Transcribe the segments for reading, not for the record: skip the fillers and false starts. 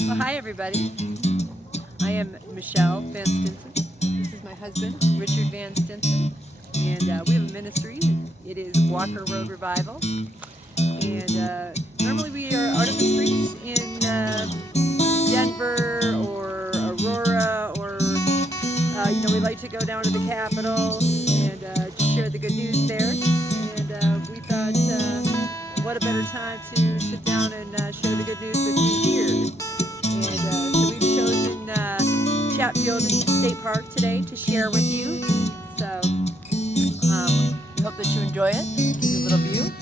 Well, hi everybody. I am Michelle Van Stinson. This is my husband, Richard Van Stinson, and we have a ministry. It is Walker Road Revival, and normally we are out of the streets in Denver or Aurora, or we like to go down to the Capitol and just share the good news there. And we thought, what a better time to sit down and share the good news with you here. And so we've chosen Chatfield State Park today to share with you. So we hope that you enjoy it. Give you a little view.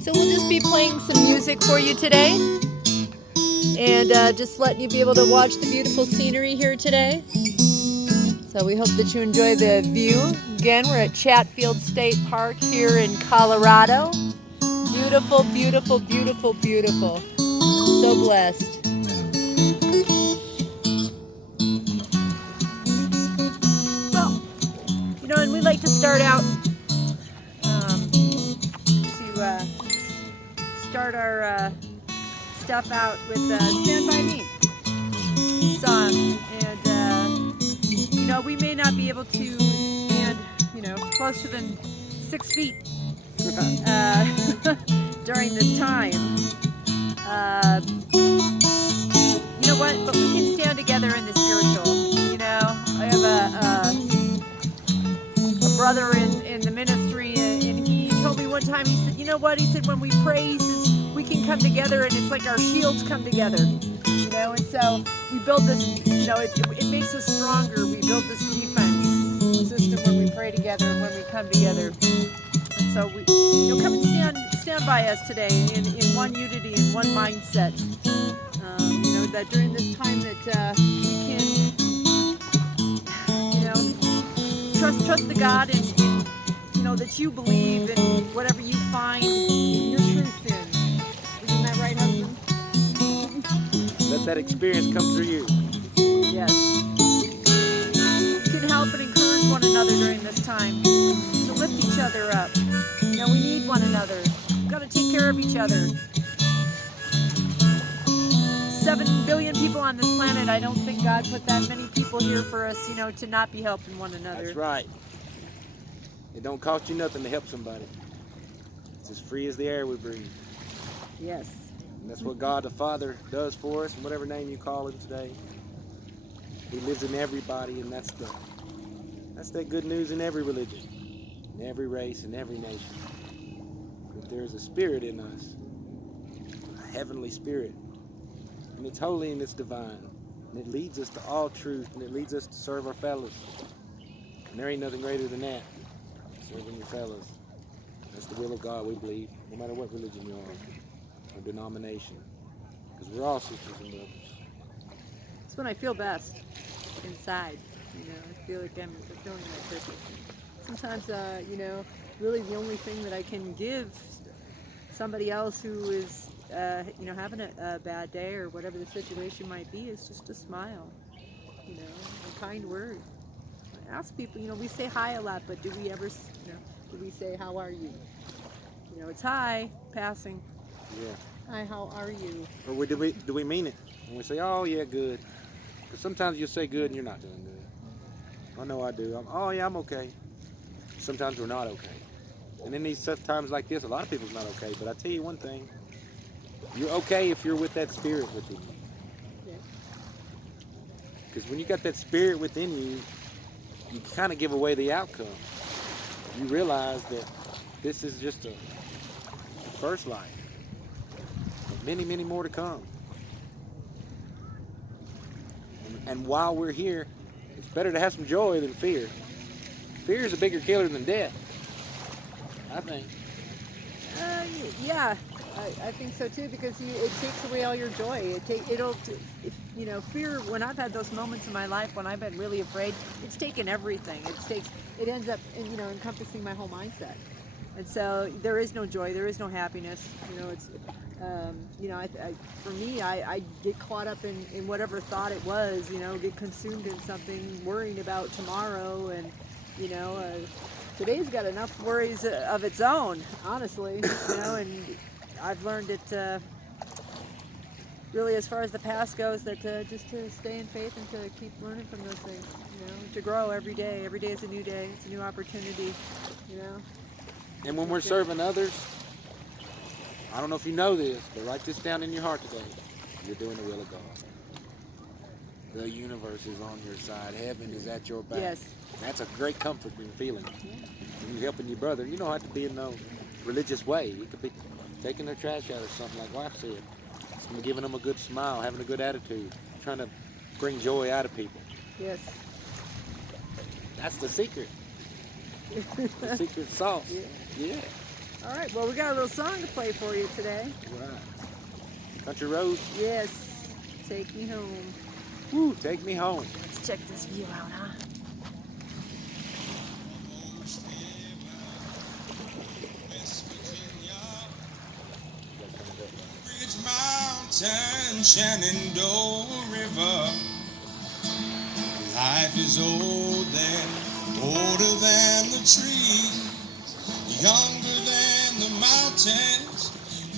So we'll just be playing some music for you today, and just letting you be able to watch the beautiful scenery here today. So we hope that you enjoy the view. Again, we're at Chatfield State Park here in Colorado. Beautiful, beautiful, beautiful, beautiful. So blessed. Well, and we like to start out to start our stuff out with Stand By Me song. And we may not be able to stand closer than 6 feet during this time. You know what? But we can stand together in the spiritual. I have a brother in the ministry, and he told me one time, he said, you know what? He said, when we pray, he says, we can come together, and it's like our shields come together. And so we build this, it makes us stronger. We build this defense system when we pray together and when we come together. And so we, come and stand by us today in one unity, in one mindset. That during this time that we can, trust the God, and that you believe in whatever you find your truth in. Isn't that right, husband? Let that experience come through you. Yes. We can help and encourage one another during this time to lift each other up. We need one another. We've got to take care of each other. 7 billion people on this planet. I don't think God put that many people here for us, to not be helping one another. That's right. It don't cost you nothing to help somebody. It's as free as the air we breathe. Yes. And that's what God the Father does for us, in whatever name you call him today. He lives in everybody, and that's that good news in every religion, in every race, in every nation. That there's a spirit in us, a heavenly spirit, and it's holy and it's divine, and it leads us to all truth, and it leads us to serve our fellows. And there ain't nothing greater than that, serving your fellows. That's the will of God, we believe, no matter what religion you are or denomination, because we're all sisters and brothers. It's when I feel best inside. I feel like I'm fulfilling my purpose. Sometimes, really the only thing that I can give somebody else who is, having a bad day or whatever the situation might be is just a smile, a kind word. I ask people, we say hi a lot, but do we ever, do we say, how are you? It's hi, passing. Yeah. Hi, how are you? Or do we mean it? When we say, oh yeah, good. Because sometimes you'll say good and you're not doing good. I know I do. Oh yeah, I'm okay. Sometimes we're not okay. And in these tough times like this, a lot of people's not okay. But I tell you one thing, you're okay if you're with that spirit within you. Yeah. Because when you got that spirit within you, you kind of give away the outcome. You realize that this is just the first life. Many, many more to come. And while we're here, it's better to have some joy than fear. Fear is a bigger killer than death, I think. Yeah, I think so too, because it takes away all your joy. Fear. When I've had those moments in my life when I've been really afraid, it's taken everything. It ends up, encompassing my whole mindset. And so there is no joy, there is no happiness. For me, I get caught up in whatever thought it was, get consumed in something, worrying about tomorrow, and today's got enough worries of its own, honestly, you know, and I've learned it really, as far as the past goes, that just to stay in faith and to keep learning from those things, you know, to grow every day. Every day is a new day. It's a new opportunity, you know. And when we're serving others, I don't know if you know this, but write this down in your heart today. You're doing the will of God. The universe is on your side. Heaven is at your back. Yes. That's a great comforting feeling. Yeah. When you're helping your brother, you don't have to be in no religious way. You could be taking their trash out or something, like wife said. Just giving them a good smile, having a good attitude, trying to bring joy out of people. Yes. That's the secret. The secret sauce. Yeah. Yeah. All right. Well, we got a little song to play for you today. Right. Country roads. Yes. Take me home. Woo, take me home. Let's check this view out, huh? Mountain, Shenandoah River. Life is older than the trees, younger than the mountains,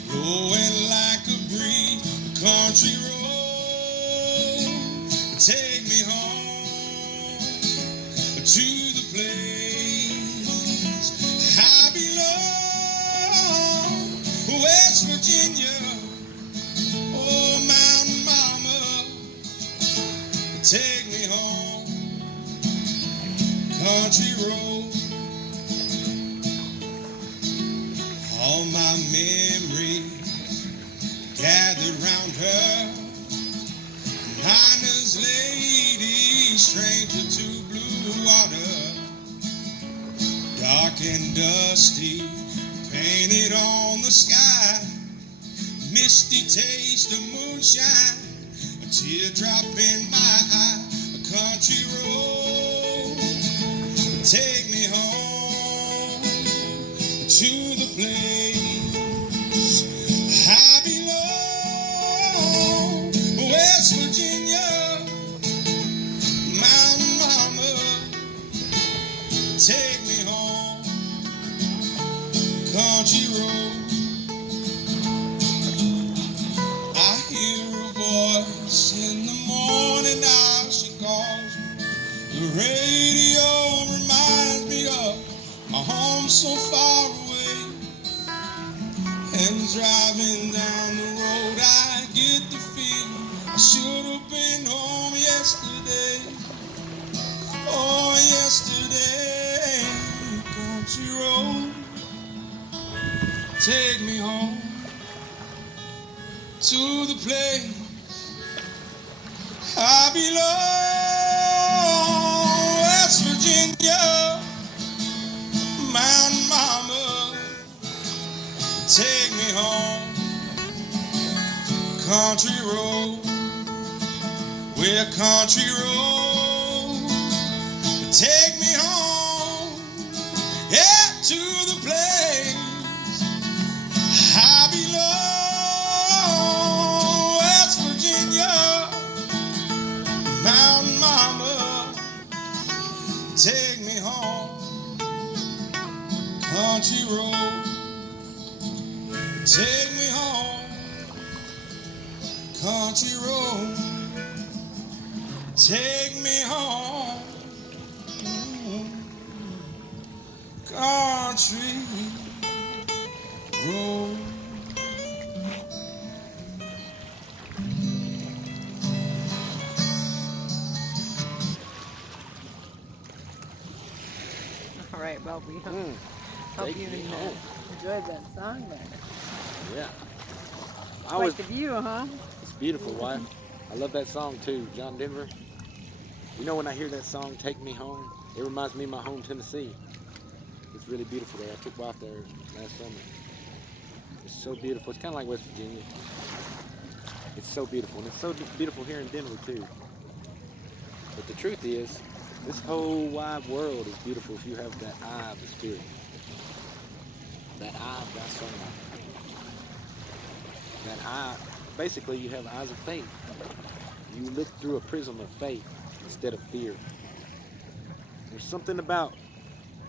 blowing like a breeze. Country road, take me home to the place I belong, West Virginia. Oh, mountain mama, take me home, country road. All my memories gathered round her, miner's lady, stranger to blue water, dark and dusty, painted on the sky. Misty taste of moonshine, a teardrop in my eye. A country road, take me home to the place I belong, West Virginia. Mountain mama, take me home, country road. In the morning now she calls me. The radio reminds me of my home so far away. And driving down the road I get the feeling I should have been home yesterday. Oh, yesterday. Country road, take me home to the place I belong, West Virginia. Mountain mama, take me home, country road. We're country road, take me home, yeah, to the place I belong, West Virginia. Mountain mama, take me home, country road, take me home, country road, take me home, country road. All right, well, we hope Take you me home. enjoyed that song there. Yeah. Like the view, huh? It's beautiful, wife. I love that song too, John Denver. You know, when I hear that song, Take Me Home, it reminds me of my home, Tennessee. It's really beautiful there. I took wife there last summer. It's so beautiful. It's kind of like West Virginia. It's so beautiful. And it's so beautiful here in Denver too. But the truth is, this whole wide world is beautiful if you have that eye of the Spirit. That eye of thy soul. That eye, basically you have eyes of faith. You look through a prism of faith instead of fear. There's something about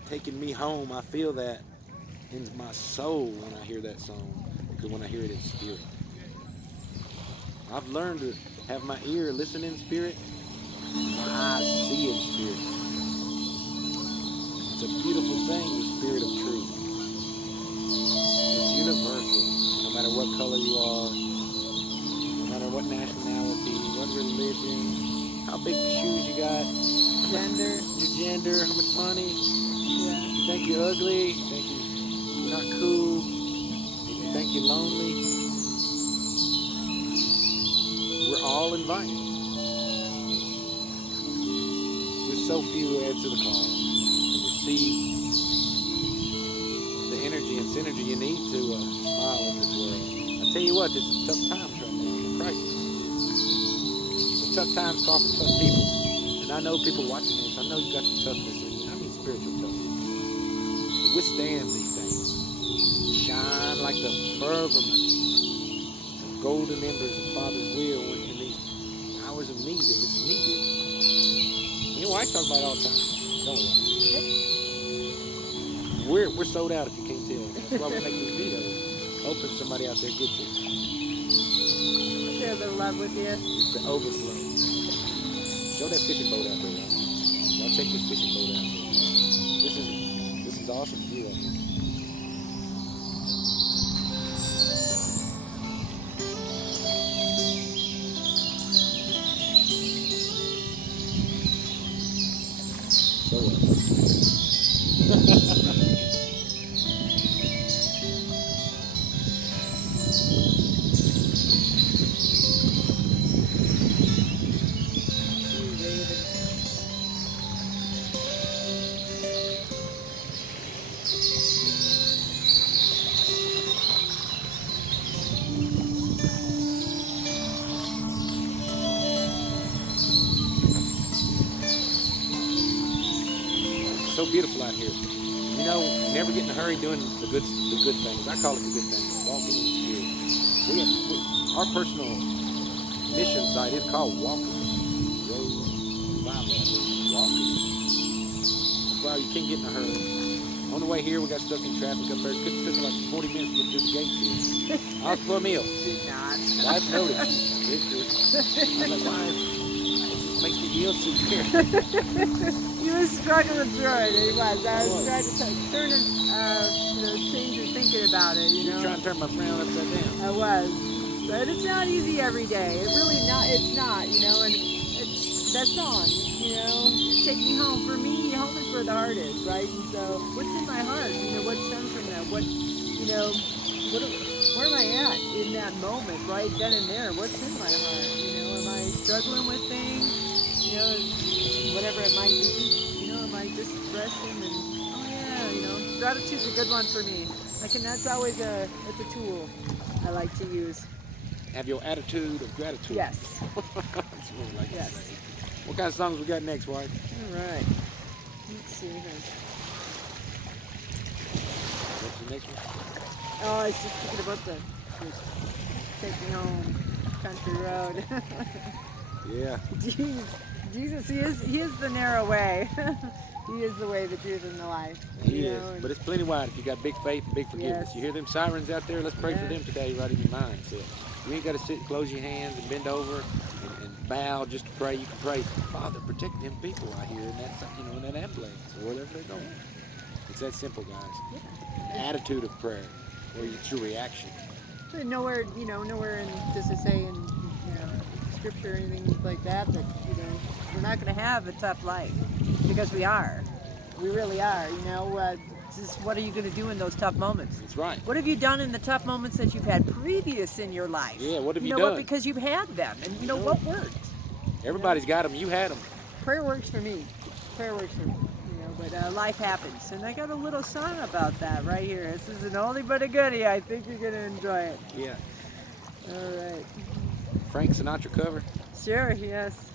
taking me home. I feel that in my soul when I hear that song, because when I hear it in spirit. I've learned to have my ear listen in spirit, my eyes see in spirit. It's a beautiful thing, the spirit of truth. It's universal, no matter what color you are, no matter what nationality, what religion, how big shoes you got, Gender. your gender, how much money. Yeah. If you think you're ugly, if you think you're not cool, if you think you're lonely, we're all invited. There's so few add to the call and receive the energy and synergy you need to smile in this world. I tell you what, there's some tough times right now in the crisis. The tough times call for tough people. And I know people watching this, I know you got some toughness in you. I mean spiritual toughness. To withstand these things. Shine like the firmament of golden embers of Father's will when in these hours of need, if it's needed. You know, I talk about it all the time, don't we? We're sold out if you can't tell. That's why we make these videos. Hoping somebody out there gets it. Share the love with you. It's the overflow. Show that fishing boat out there, y'all. Y'all check this fishing boat out there. This is awesome view out here. So so beautiful out here. You know, never get in a hurry doing the good things. I call it the good things. Walking in spirit. Our personal mission site is called Walking Road Bible. Walking. That's why you can't get in a hurry. On the way here, we got stuck in traffic up there. It took like 40 minutes to get through the gates here. I was for a meal. Did not. Wife noticed. I'm like, wife, it makes me feel so here. He was struggling through it. He was. I was trying to turn him, change your thinking about it. You know. Trying to turn my frown upside down. I was, but it's not easy every day. It really not. It's not. You know, and that song. You know, take me home. For me, home is where the heart is, right? And so, what's in my heart? You know, what stems from that? What, you know, where am I at in that moment, right then and there? What's in my heart? You know, am I struggling with things? You know, whatever it might be. You know, am I just stressing and oh yeah, you know, gratitude's a good one for me. That's always it's a tool I like to use. Have your attitude of gratitude. Yes. That's what I like Yes. to say. What kind of songs we got next, wife? All right. Let's see here. What's the next one? Oh, I was just thinking about the Take Me Home, Country Road. Yeah. Jesus, he is the narrow way. He is the way, the truth, and the life. He you is. know, But it's plenty wide if you got big faith and big forgiveness. Yes. You hear them sirens out there? Let's pray for Yeah. them today right in your mind. So you ain't got to sit, close your hands and bend over and bow just to pray. You can pray, Father, protect them people out here in that, in that ambulance or wherever they're going. It's that simple, guys. Yeah. Attitude of prayer, or it's your reaction. But nowhere in, does it say in, scripture or anything like that, we're not going to have a tough life, because we are. We really are, just what are you going to do in those tough moments? That's right. What have you done in the tough moments that you've had previous in your life? Yeah, what have you know done? What? Because you've had them, and what worked? Everybody's got them. You had them. Prayer works for me. Prayer works for me. But life happens, and I got a little song about that right here. This is an oldie but a goodie. I think you're gonna enjoy it. Yeah. All right. Frank Sinatra cover. Sure. Yes.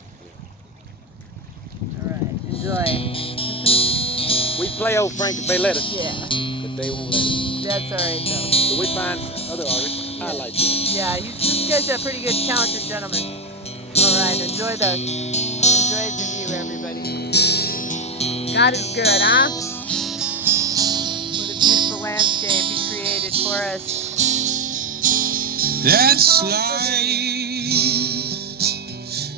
All right. Enjoy. We play old Frank if they let us. Yeah. But they won't let us. That's all right though. So we find other artists. Highlight them. Yeah. This guy's a pretty good, talented gentleman. All right. Enjoy the view, everybody. God is good, huh? Yes. That's life.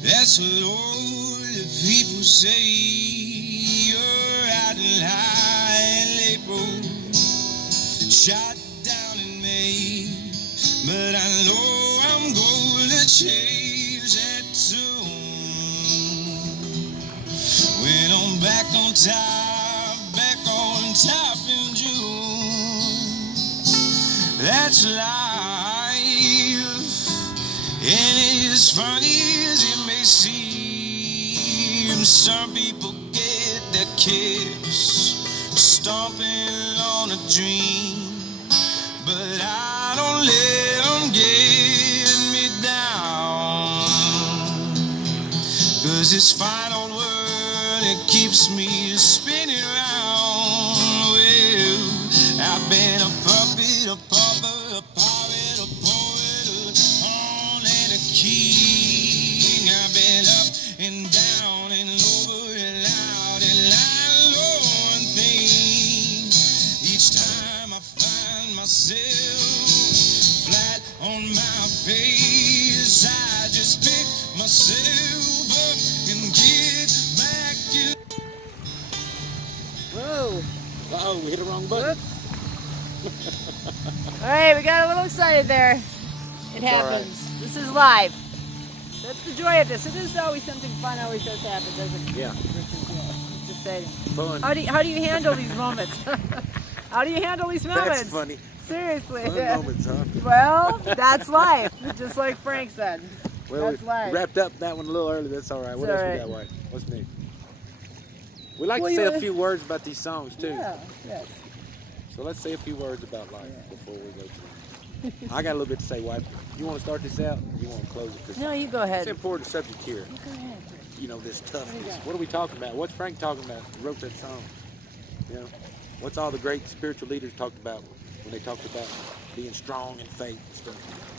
That's Lord. If people say you're out in high April, shot down in May, but I know I'm going to change that tune. When I'm back on top in June. That's life. And as funny as it may seem, some people get their kicks stomping on a dream, but I don't let them get me down, 'cause this final word, it keeps me spinning round. Well, I've been a puppet, a pauper, a pirate, a poet, a pawn and a king. I've been up and down and over and out, and I know one thing. Each time I find myself flat on my face, I just pick myself up and get back in. Whoa. Uh-oh, we hit the wrong button. Whoops. All right, we got a little excited there. It happens. right. This is live. That's the joy of this. It is always something fun always does happen, doesn't it? Yeah. It's exciting. Fun. How do you handle these moments? How do you handle these moments? That's funny. Seriously. Fun moments, huh? Well, that's life. Just like Frank said. Well, That's we life. wrapped up that one a little early. That's all right. What It's else all we right. got, White? What's new? We like Well, to say you a wanna- few words about these songs, too. Yeah. So let's say a few words about life Yeah. before we go to it. I got a little bit to say, White. You want to start this out? Or you want to close it? 'Cause No, you go it's ahead. an important subject here. You go ahead. You know, this What do toughness. you got? What are we talking about? What's Frank talking about? Who wrote that song? You know, what's all the great spiritual leaders talked about when they talked about being strong in faith and stuff?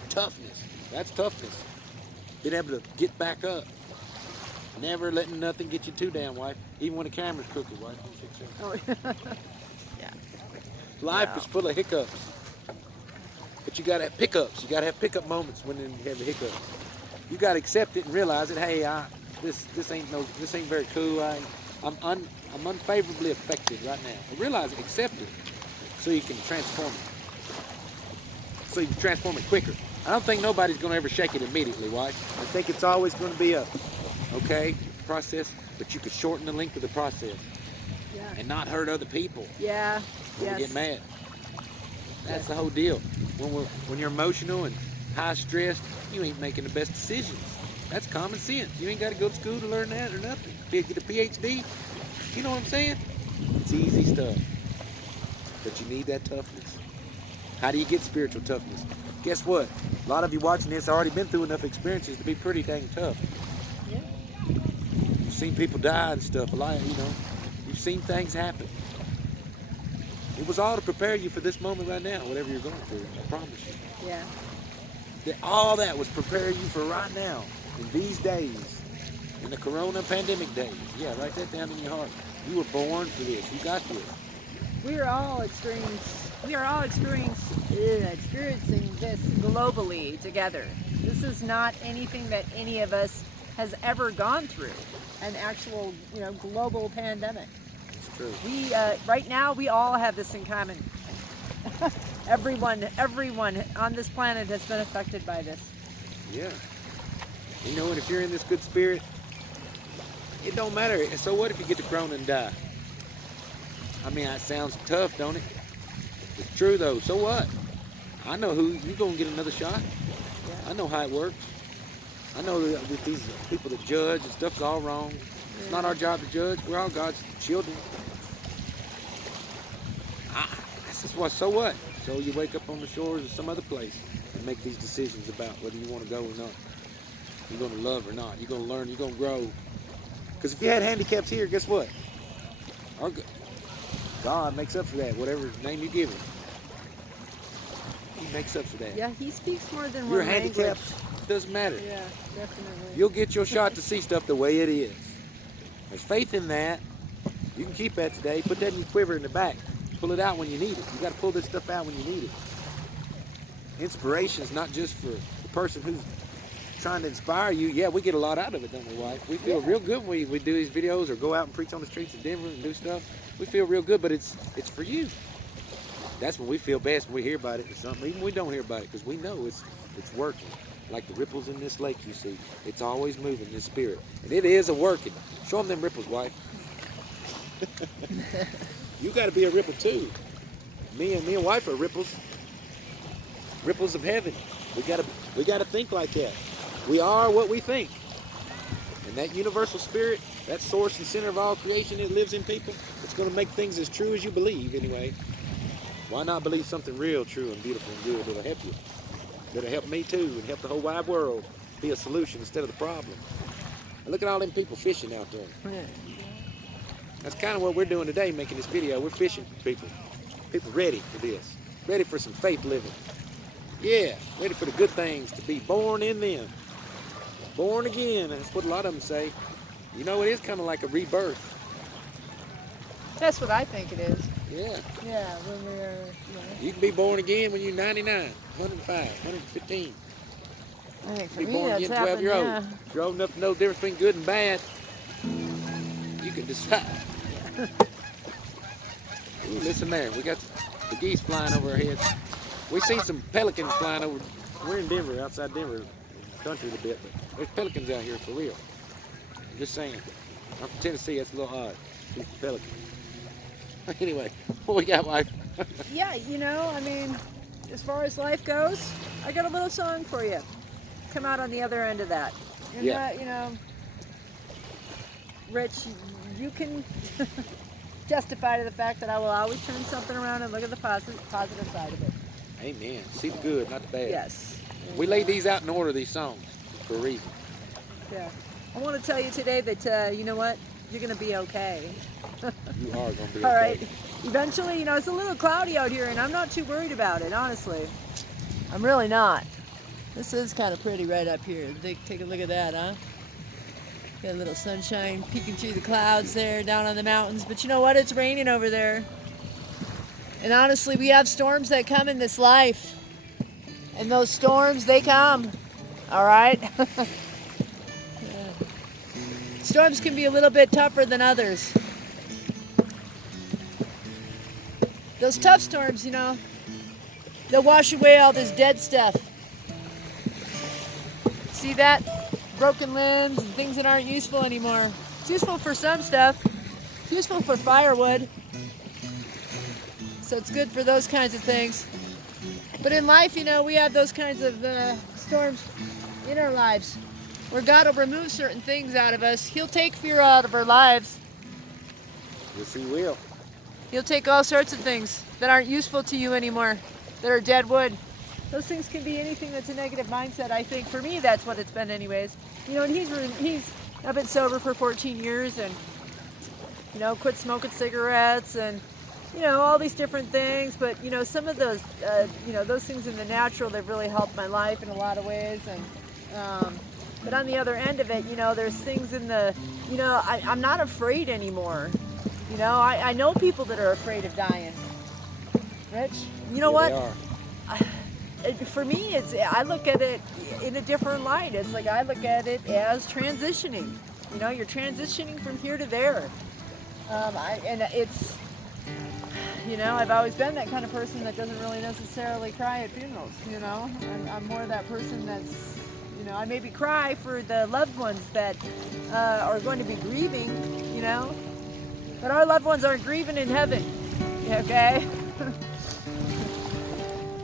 Toughness. That's toughness. Being able to get back up. Never letting nothing get you too down, wife. Even when the camera's crooked, wife. Don't fix it. Oh, yeah. Life Yeah. is full of hiccups. But you gotta have pickups. You gotta have pickup moments when you have the hiccups. You gotta accept it and realize that, hey, this ain't very cool. I'm unfavorably affected right now. Realize it, accept it, so you can transform it. So you can transform it quicker. I don't think nobody's gonna ever shake it immediately, right? I think it's always gonna be a process, but you could shorten the length of the process Yeah. and not hurt other people. Yeah. When we Yes. get mad. That's the whole deal. When you're emotional and high stressed, you ain't making the best decisions. That's common sense. You ain't got to go to school to learn that or nothing. Get a PhD. You know what I'm saying? It's easy stuff. But you need that toughness. How do you get spiritual toughness? Guess what? A lot of you watching this already been through enough experiences to be pretty dang tough. Yeah. You've seen people die and stuff. A lot, you've seen things happen. It was all to prepare you for this moment right now, whatever you're going through. I promise you. Yeah. All that was prepare you for right now, in these days, in the Corona pandemic days. Yeah, write that down in your heart. You were born for this. You got this. We are all experiencing this globally together. This is not anything that any of us has ever gone through. An actual, global pandemic. It's true. We right now we all have this in common. Everyone on this planet has been affected by this. Yeah. And if you're in this good spirit, it don't matter. So what if you get the corona and die? I mean, that sounds tough, don't it? It's true though. So what? I know who you're gonna get another shot. Yeah. I know how it works. I know that with these people that judge and stuff's all wrong. It's not our job to judge. We're all God's children. This is what. So what? So you wake up on the shores of some other place and make these decisions about whether you want to go or not. You're going to love or not. You're going to learn. You're going to grow. Because if you had handicaps here, guess what? God makes up for that. Whatever name you give him, He makes up for that. Yeah, he speaks more than Your one language. handicaps doesn't matter. Yeah, definitely. You'll get your shot to see stuff the way it is. There's faith in that. You can keep that today. Put that in your quiver in the back. Pull it out when you need it. You got to pull this stuff out when you need it. inspiration is not just for the person who's trying to inspire you. Yeah, we get a lot out of it, don't we, wife? We feel real good when we do these videos or go out and preach on the streets of Denver and do stuff. We feel real good, but it's for you. That's when we feel best when we hear about it or something. Even when we don't hear about it, because we know it's working. Like the ripples in this lake you see. It's always moving, this spirit. And it is a working. Show them ripples, wife. You got to be a ripple too. Me and wife are ripples. Ripples of heaven. We gotta think like that. We are what we think. And that universal spirit, that source and center of all creation, it lives in people. It's going to make things as true as you believe anyway. Why not believe something real, true, and beautiful and good that'll help you? That'll help me too and help the whole wide world be a solution instead of the problem. And look at all them people fishing out there. That's kind of what we're doing today, making this video. We're fishing for people. People ready for this. Ready for some faith living. Yeah, ready for the good things to be born in them. Born again. That's what a lot of them say. You know, it is kind of like a rebirth. That's what I think it is. Yeah. Yeah, when we're, You can be born again when you're 99, 105, 115. I think for Be me born that's again 12 year old. yeah. If you're old enough to know the difference between good and bad, you can decide. Ooh, listen there. We got the geese flying over our heads. We seen some pelicans flying over. We're in Denver, outside Denver, country a bit, but there's pelicans out here for real. I'm just saying. I'm from Tennessee. That's a little odd. See some pelicans. Anyway, what we got, wife? Yeah, I mean, as far as life goes, I got a little song for you. Come out on the other end of that. And Yeah. Rich, you can testify to the fact that I will always turn something around and look at the positive side of it. Amen. See the good, not the bad. Yes. We laid these out in order, these songs, for a reason. Yeah. I want to tell you today that, you know what? You're going to be okay. You are going to be okay. All right. Eventually, it's a little cloudy out here, and I'm not too worried about it, honestly. I'm really not. This is kind of pretty right up here. Take a look at that, huh? Got a little sunshine peeking through the clouds there down on the mountains. But you know what? It's raining over there. And honestly, we have storms that come in this life. And those storms, they come. All right? Yeah. Storms can be a little bit tougher than others. Those tough storms, they'll wash away all this dead stuff. See that? Broken limbs and things that aren't useful anymore. It's useful for some stuff. It's useful for firewood. So it's good for those kinds of things. But in life, we have those kinds of storms in our lives where God will remove certain things out of us. He'll take fear out of our lives. Yes, He will. He'll take all sorts of things that aren't useful to you anymore, that are dead wood. Those things can be anything that's a negative mindset, I think. For me, that's what it's been anyways. And I've been sober for 14 years and, quit smoking cigarettes and, all these different things. But, some of those, those things in the natural, they've really helped my life in a lot of ways. And, but on the other end of it, there's things in the, I'm not afraid anymore. I know people that are afraid of dying. Rich, you know what? For me, I look at it in a different light. It's like I look at it as transitioning. You're transitioning from here to there. I've always been that kind of person that doesn't really necessarily cry at funerals. I'm more that person that's, I maybe cry for the loved ones that are going to be grieving. But our loved ones aren't grieving in heaven. Okay.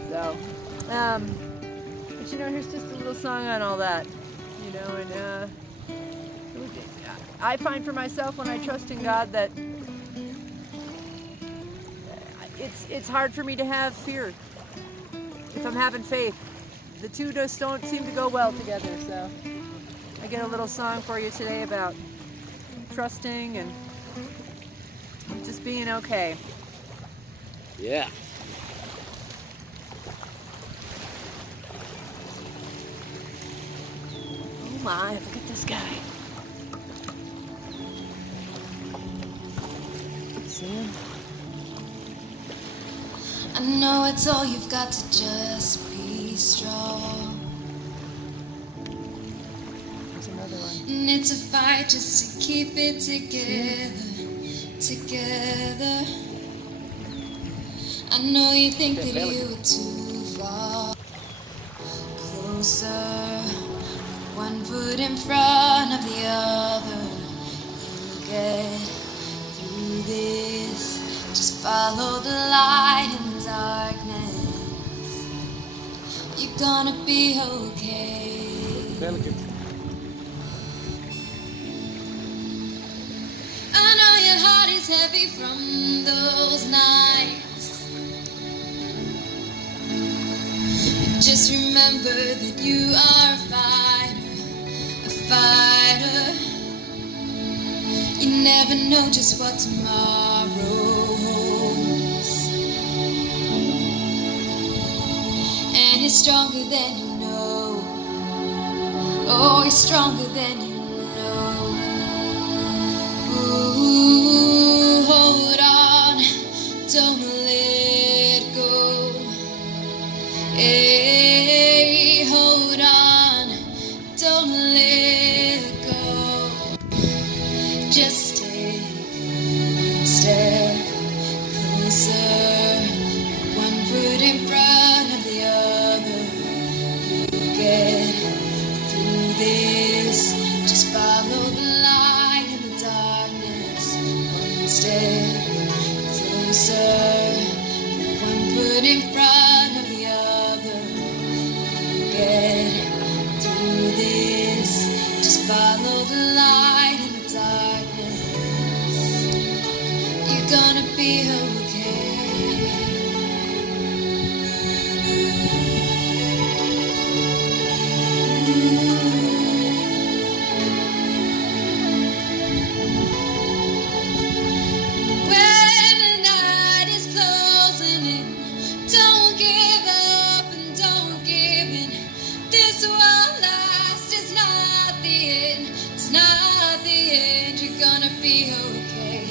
So. But here's just a little song on all that, and I find for myself when I trust in God that it's hard for me to have fear if I'm having faith. The two just don't seem to go well together, so I get a little song for you today about trusting and just being okay. Yeah. Oh my, look at this guy. See him? I know it's all you've got to just be be strong. There's another one. And it's a fight just to keep it together. I know you think that you were too far. Closer, one foot in front of the other. You'll get through this. Just follow the light in the darkness. You're gonna be okay. Pelicans. I know your heart is heavy from those nights. Just remember that you are a fighter. You never know just what tomorrow holds. And you're stronger than you know. Oh, you're stronger than you know. Ooh, hold on, don't let go. Hey, hold on, don't let go. Just take one step closer, one foot in front of the other. You'll get through this. Just follow the light in the darkness. One step closer, one foot in front of the other. You'll get through this. Just follow the light in the darkness. You're gonna be okay. When the night is closing in, don't give up and don't give in. This won't last, it's not the end. It's not the end, you're gonna be okay.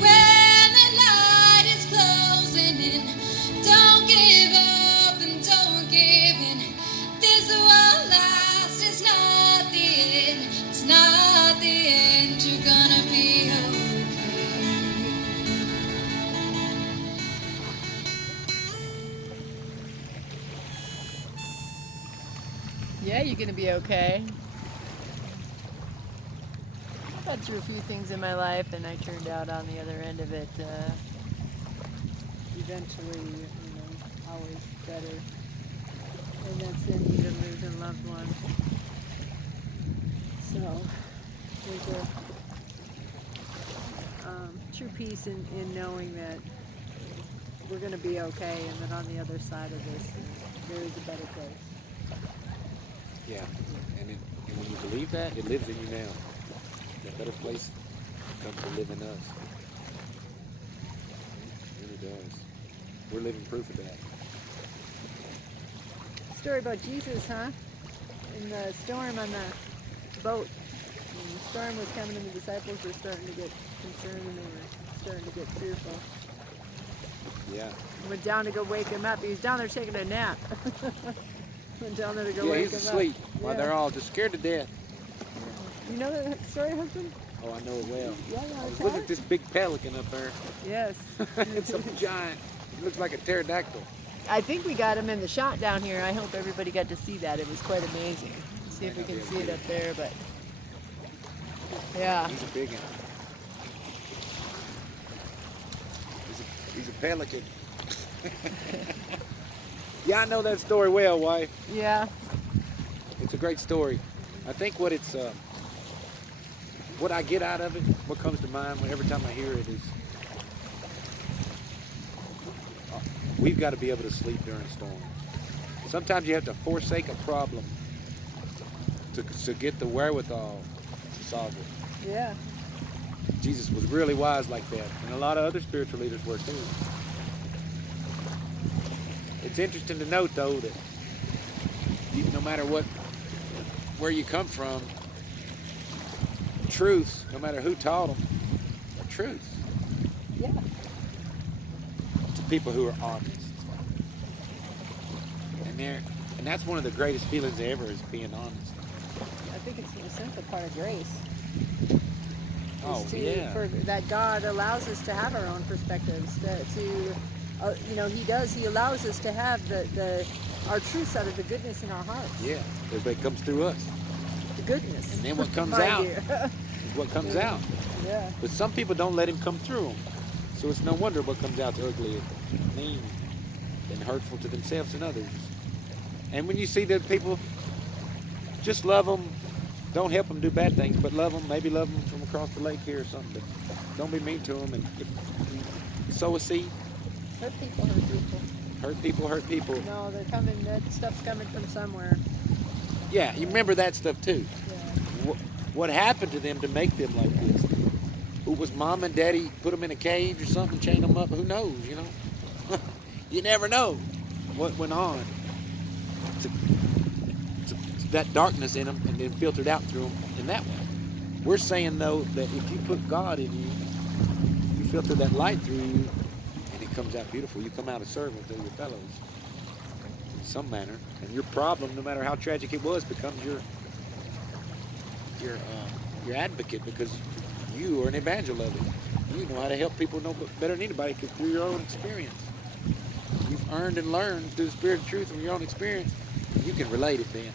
When the night is closing in, don't give up and don't give in. This won't last, it's not the end. It's not the end, you're gonna be okay. Yeah, you're gonna be okay. I've got through a few things in my life, and I turned out on the other end of it. Eventually, always better. And that's in even losing loved ones. So there's a true peace in knowing that we're gonna be okay, and that on the other side of this, there is a better place. Yeah. And when you believe that, it lives in you now. That better place comes to live in us. It really does. We're living proof of that. Story about Jesus, huh? In the storm on the boat. When the storm was coming and the disciples were starting to get concerned and they were starting to get fearful. Yeah. Went down to go wake him up. He was down there taking a nap. Went down there to go Yeah, wake he's him asleep up. while Yeah. they're all just scared to death. You know that story, husband? Oh, I know it well. Yeah, I was tell looking it. at this big pelican up there. Yes. It's a giant. It looks like a pterodactyl. I think we got him in the shot down here. I hope everybody got to see that. It was quite amazing. See if we can see it up there, but yeah. He's a big one. He's a pelican. Yeah, I know that story well, wife. Yeah. It's a great story. I think what I get out of it, what comes to mind every time I hear it is we've got to be able to sleep during storms. Sometimes you have to forsake a problem to get the wherewithal to solve it. Yeah. Jesus was really wise like that, and a lot of other spiritual leaders were too. It's interesting to note, though, that no matter where you come from, truths, no matter who taught them, are truths. Yeah. To people who are honest. And And that's one of the greatest feelings ever, is being honest. I think it's an essential part of grace. Oh, yeah. For that God allows us to have our own perspectives. He does. He allows us to have our truths out of the goodness in our hearts. Yeah, everybody comes through us. The goodness. And then what comes out is what comes out. Yeah. But some people don't let him come through them. So it's no wonder what comes out is ugly and mean and hurtful to themselves and others. And when you see that people, just love them. Don't help them do bad things, but love them. Maybe love them from across the lake here or something. But don't be mean to them. And sow a seed. Hurt people hurt people. Hurt people hurt people. No, they're coming. That stuff's coming from somewhere. Yeah, you remember that stuff too. Yeah. What happened to them to make them like this? Who was mom and daddy put them in a cage or something, chain them up? Who knows? You know, you never know what went on. To that darkness in them and then filtered out through them in that way. We're saying though that if you put God in you, you filter that light through you, and it comes out beautiful. You come out a servant to your fellows in some manner, and your problem, no matter how tragic it was, becomes your advocate, because you are an evangelist. You know how to help people know better than anybody, because through your own experience, you've earned and learned through the Spirit of truth from your own experience. You can relate it then.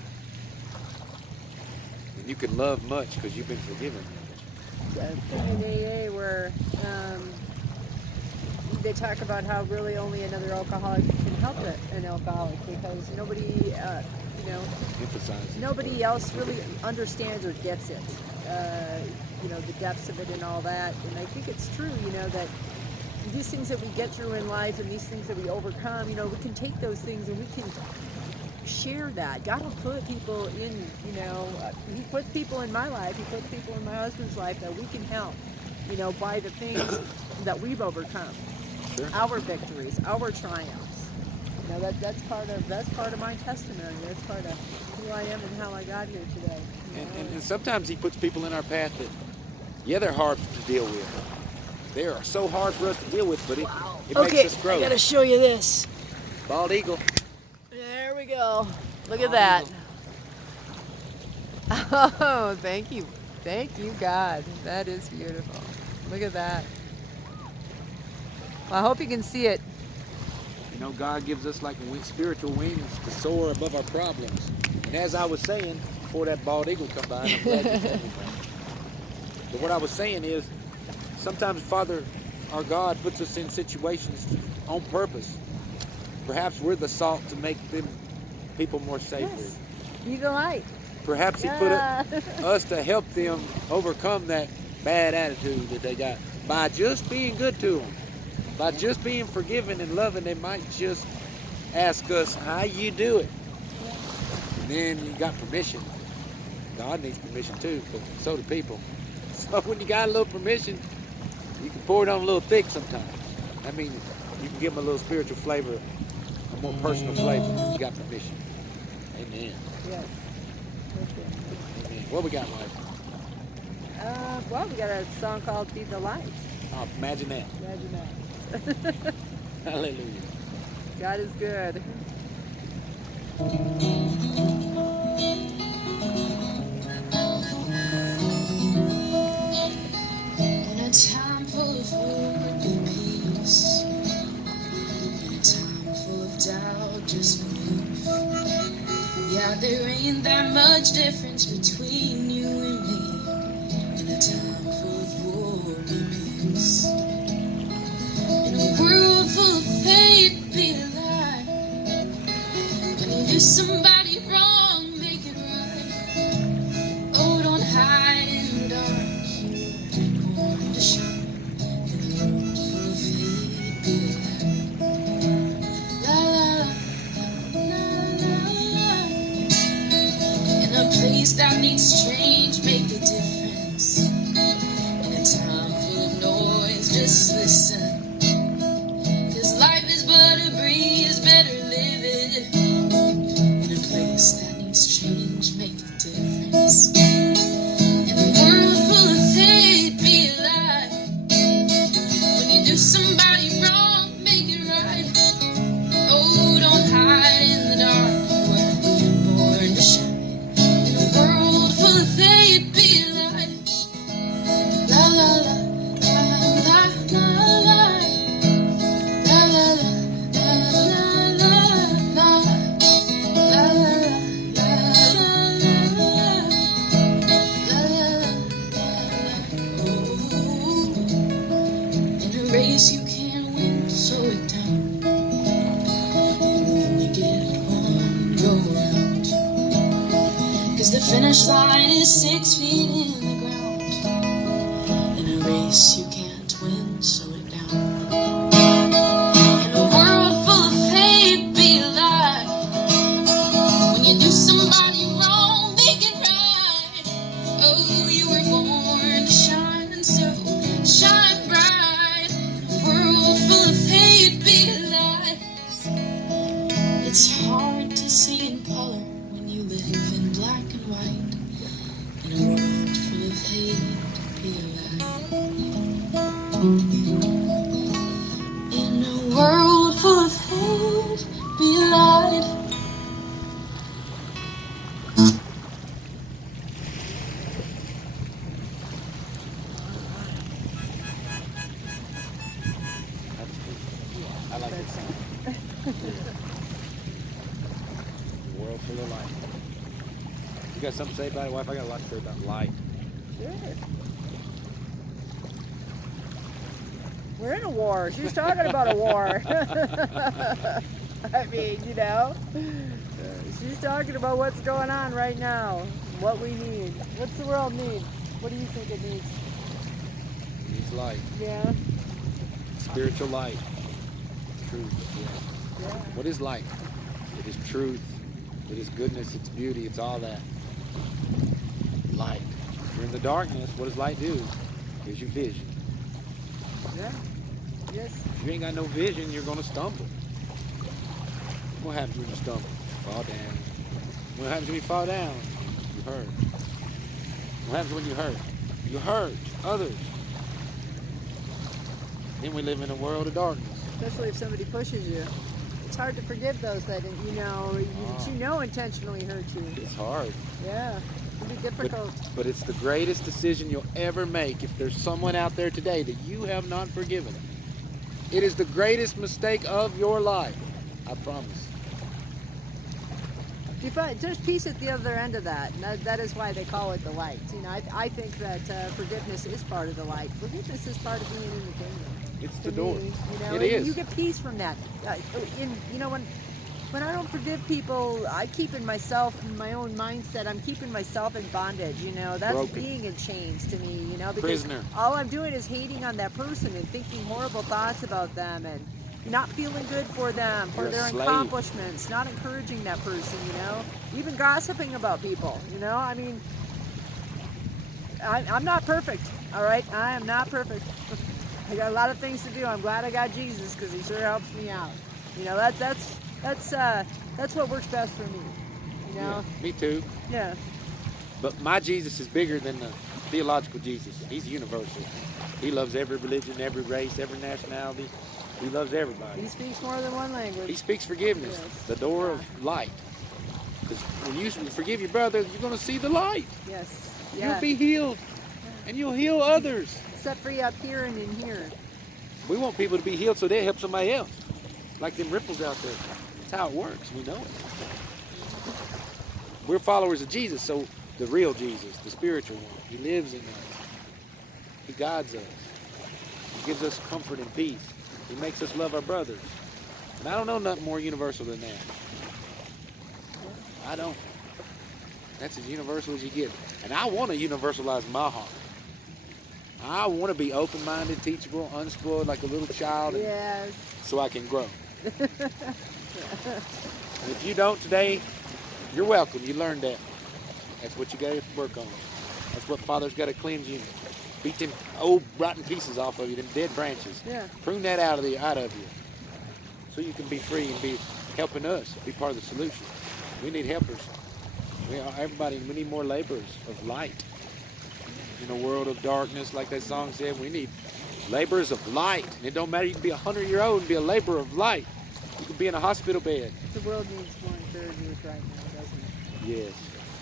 You can love much because you've been forgiven. In AA, where they talk about how really only another alcoholic can help an alcoholic, because nobody, emphasizes. Nobody else really understands or gets it. The depths of it and all that. And I think it's true, that these things that we get through in life and these things that we overcome, we can take those things and we can share that. God will put people in, He puts people in my life, He puts people in my husband's life that we can help, by the things that we've overcome. Sure. Our victories, our triumphs. That's part of my testimony. That's part of who I am and how I got here today. And sometimes He puts people in our path that, they're hard to deal with. They are so hard for us to deal with, but it makes us grow. I gotta show you this. Bald eagle. There we go. Look at that. Oh, thank you. Thank you, God. That is beautiful. Look at that. Well, I hope you can see it. God gives us like spiritual wings to soar above our problems. And as I was saying, before that bald eagle come by, and I'm glad you told me that. But what I was saying is, sometimes Father, our God, puts us in situations on purpose. Perhaps we're the salt to make them people more safer. Yes. Be the light. Perhaps He put us to help them overcome that bad attitude that they got by just being good to them, by just being forgiving and loving. They might just ask us how you do it, and then you got permission. God needs permission too, but so do people. So when you got a little permission, you can pour it on a little thick sometimes. I mean, you can give them a little spiritual flavor, a more personal flavor. You got permission. Amen. Yes. Amen. What we got, Mike? We got a song called "Be the Light." Oh, imagine that. Imagine that. Hallelujah. God is good. In a time full of war and peace, in a time full of doubt, disbelief, yeah, there ain't that much difference between you and me. In a time full of war and peace, in a world full of hate, be alive. When you do somebody wrong, make it right. Oh, don't hide in the dark. To shine in a world full of hate, be alive. La la la, la la la. In a place that needs change, make a difference. In a time full of noise, just listen. 'Cause life is but a breeze, better live it. In a place that needs change, make a difference. In a world full of hate, be alive. When you do somebody wrong, make it right. Oh, don't hide in the dark. The finish line is 6 feet in the ground. In a race you can't win, slow it down. In a world full of hate, be alive. When you do somebody wrong, make it right. Oh, you were born to shine, and so shine bright. In a world full of hate, be alive. It's hard to see in color when you live in black and white. In a world full of hate, be alive. In a world full of hate, be alive. I like that song. The world full of light. You got something to say about it, wife? I got a lot to say about light. Sure. We're in a war. She's talking about a war. I mean, you know, she's talking about what's going on right now, what we need. What's the world need? What do you think it needs? It needs light. Yeah. Spiritual light. Truth. Yeah. Yeah. What is light? It is truth. It is goodness. It's beauty. It's all that. Light. If you're in the darkness, what does light do? Gives you vision. Yeah. Yes. If you ain't got no vision, you're going to stumble. What happens when you stumble? Fall down. What happens when you fall down? You hurt. What happens when you hurt? You hurt others. Then we live in a world of darkness. Especially if somebody pushes you. It's hard to forgive those that you know intentionally hurt you. It's hard. Yeah. It can be difficult. But it's the greatest decision you'll ever make if there's someone out there today that you have not forgiven. It is the greatest mistake of your life. I promise. You find there's peace at the other end of that. And that is why they call it the light. You know, I think that forgiveness is part of the light. Forgiveness is part of being in the kingdom. It's To the door. me, you know, It is. You get peace from that. When I don't forgive people, I keep in myself, in my own mindset, I'm keeping myself in bondage, you know. That's Broken. being in chains to me, you know, because Prisoner. all I'm doing is hating on that person and thinking horrible thoughts about them and not feeling good for them, for You're a their slave. accomplishments, not encouraging that person, you know, even gossiping about people, you know. I mean, I'm not perfect, all right? I am not perfect. I got a lot of things to do. I'm glad I got Jesus because he sure helps me out. You know, that's what works best for me. You know? Yeah, me too. Yeah. But my Jesus is bigger than the theological Jesus. He's universal. He loves every religion, every race, every nationality. He loves everybody. He speaks more than one language. He speaks forgiveness, Yes. the door of light. Because when you forgive your brother, you're going to see the light. Yes. Yeah. You'll be healed, and you'll heal others. Set free up here and in here. We want people to be healed so they help somebody else. Like them ripples out there. That's how it works. We know it. We're followers of Jesus, so the real Jesus, the spiritual one, he lives in us. He guides us. He gives us comfort and peace. He makes us love our brothers. And I don't know nothing more universal than that. I don't. That's as universal as you get. And I want to universalize my heart. I want to be open-minded, teachable, unspoiled, like a little child, Yes. so I can grow. And if you don't today, you're welcome. You learned that. That's what you got to work on. That's what Father's got to cleanse you. Beat them old rotten pieces off of you, them dead branches. Yeah. Prune that out of you, so you can be free and be helping us, be part of the solution. We need helpers. We need more laborers of light. In a world of darkness, like that song said, we need laborers of light. And it don't matter, you can be 100-year-old and be a laborer of light. You can be in a hospital bed. The world needs more encouragement right now, doesn't it? Yes.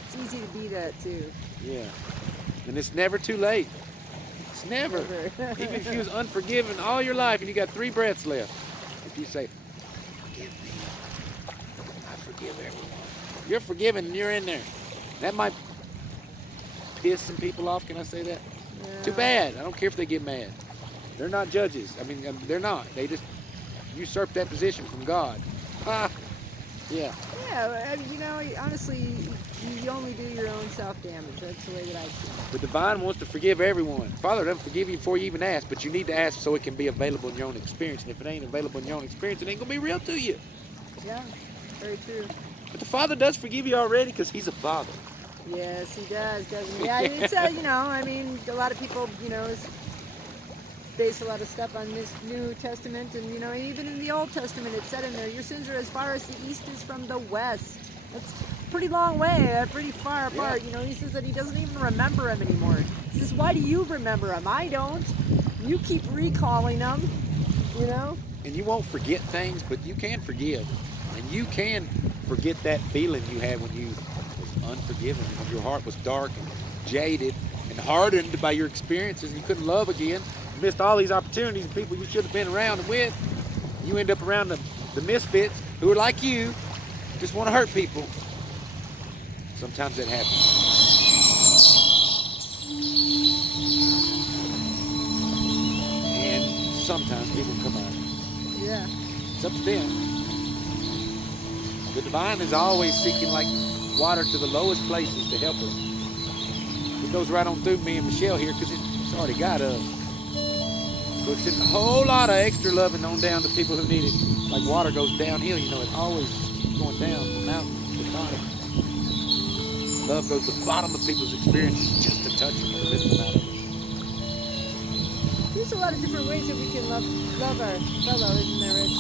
It's easy to be that too. Yeah. And it's never too late. It's never. Even if you was unforgiven all your life and you got 3 breaths left, if you say, forgive me, I forgive everyone. You're forgiven and you're in there. That might piss some people off, can I say that? Yeah. Too bad. I don't care if they get mad. They're not judges. I mean, they're not. They just usurp that position from God. Yeah. Yeah, I mean, you know, honestly, you only do your own self-damage. That's the way that I see it. The divine wants to forgive everyone. Father doesn't forgive you before you even ask, but you need to ask so it can be available in your own experience. And if it ain't available in your own experience, it ain't going to be real to you. Yeah, very true. But the Father does forgive you already because He's a Father. Yes, he does, doesn't he? Yeah, it's, you know, I mean, a lot of people, you know, base a lot of stuff on this New Testament, and, you know, even in the Old Testament, it said in there, your sins are as far as the east is from the west. That's a pretty long way, pretty far apart. Yeah. You know, he says that he doesn't even remember them anymore. He says, why do you remember them? I don't. You keep recalling them, you know? And you won't forget things, but you can forgive. And you can forget that feeling you had when you was unforgiven, when your heart was dark and jaded and hardened by your experiences and you couldn't love again. You missed all these opportunities and people you should have been around and with. You end up around the misfits who are like you, just want to hurt people. Sometimes that happens. And sometimes people come out. Yeah. It's up to them. The divine is always seeking like water to the lowest places to help us. It goes right on through me and Michelle here because it's already got us. So it's just a whole lot of extra loving on down to people who need it. Like water goes downhill, you know, it always keeps going down from mountain to the bottom. Love goes to the bottom of people's experiences just to touch them, to lift them out of it. There's a lot of different ways that we can love our fellow, isn't there, Rich?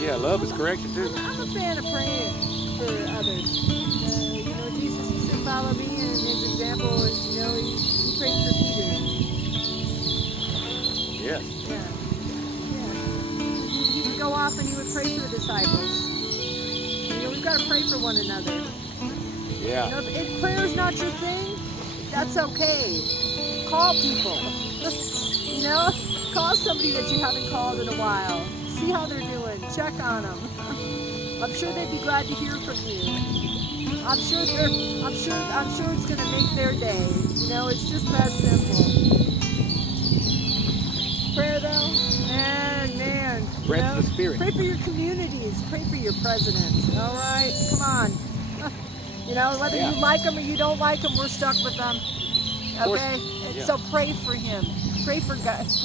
Yeah, love is correction too. I'm a fan of praying for others. You know, Jesus, he said, follow me, and his example is, you know, he prayed for Peter. Yes. Yeah. He would go off and he would pray for the disciples. You know, we've got to pray for one another. Yeah. You know, if prayer is not your thing, that's okay. Call people. You know, call somebody that you haven't called in a while. See how they're doing. Check on them. I'm sure they'd be glad to hear from you. I'm sure it's going to make their day. You know, it's just that simple. Prayer though, man. Breath of the Spirit. Pray for your communities. Pray for your president. All right, come on. You know, whether you like them or you don't like them, we're stuck with them. Okay, yeah. So pray for him. Pray for guidance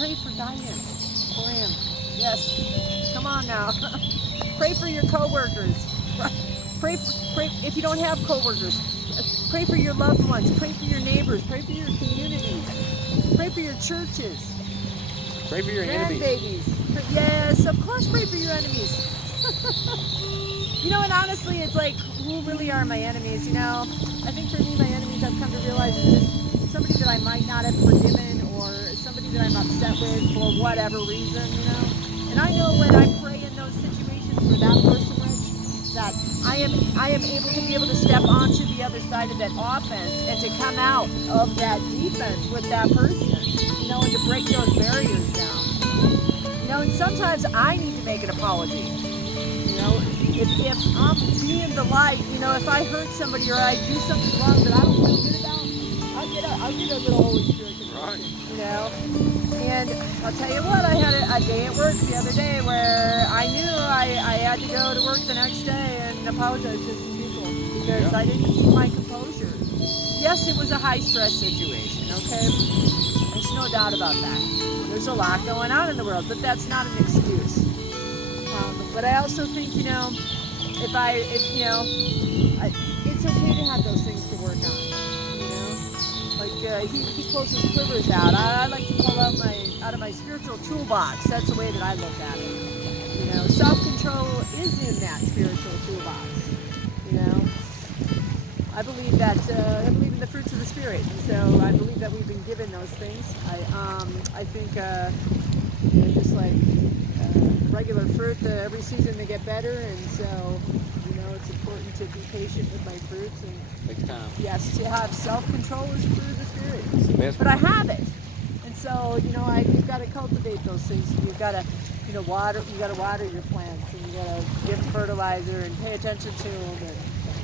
for him. Yes. Come on now. Pray for your coworkers. Pray if you don't have coworkers. Pray for your loved ones. Pray for your neighbors. Pray for your communities. Pray for your churches. Pray for your enemies. Grandbabies. Yes, of course. Pray for your enemies. You know, and honestly, it's like, who really are my enemies? You know, I think for me, my enemies, I've come to realize is just somebody that I might not have forgiven, or somebody that I'm upset with for whatever reason. You know. And I know when I pray in those situations for that person, Rich, that I am able to be able to step onto the other side of that offense and to come out of that defense with that person, you know, and to break those barriers down. You know, and sometimes I need to make an apology. You know, if I'm being the light, you know, if I hurt somebody or I do something wrong that I don't feel good about, I'll get a little Holy Spirit conviction, right. You know. And I'll tell you what, I had a day at work the other day where I knew I had to go to work the next day and apologize to some people because I didn't keep my composure. Yes, it was a high-stress situation, okay? There's no doubt about that. There's a lot going on in the world, but that's not an excuse. But I also think, you know, it's okay to have those things to work on. He pulls his quivers out. I like to pull out of my spiritual toolbox. That's the way that I look at it. You know, self-control is in that spiritual toolbox. You know, I believe in the fruits of the Spirit, and so I believe that we've been given those things. I think just like regular fruit, every season they get better, and so it's important to be patient with my fruits and takes time. Yes, to have self-control is a fruit of the Spirit. It's the best but I have it, and so you've got to cultivate those things. You've got to water. You got to water your plants, and you got to give fertilizer and pay attention to them.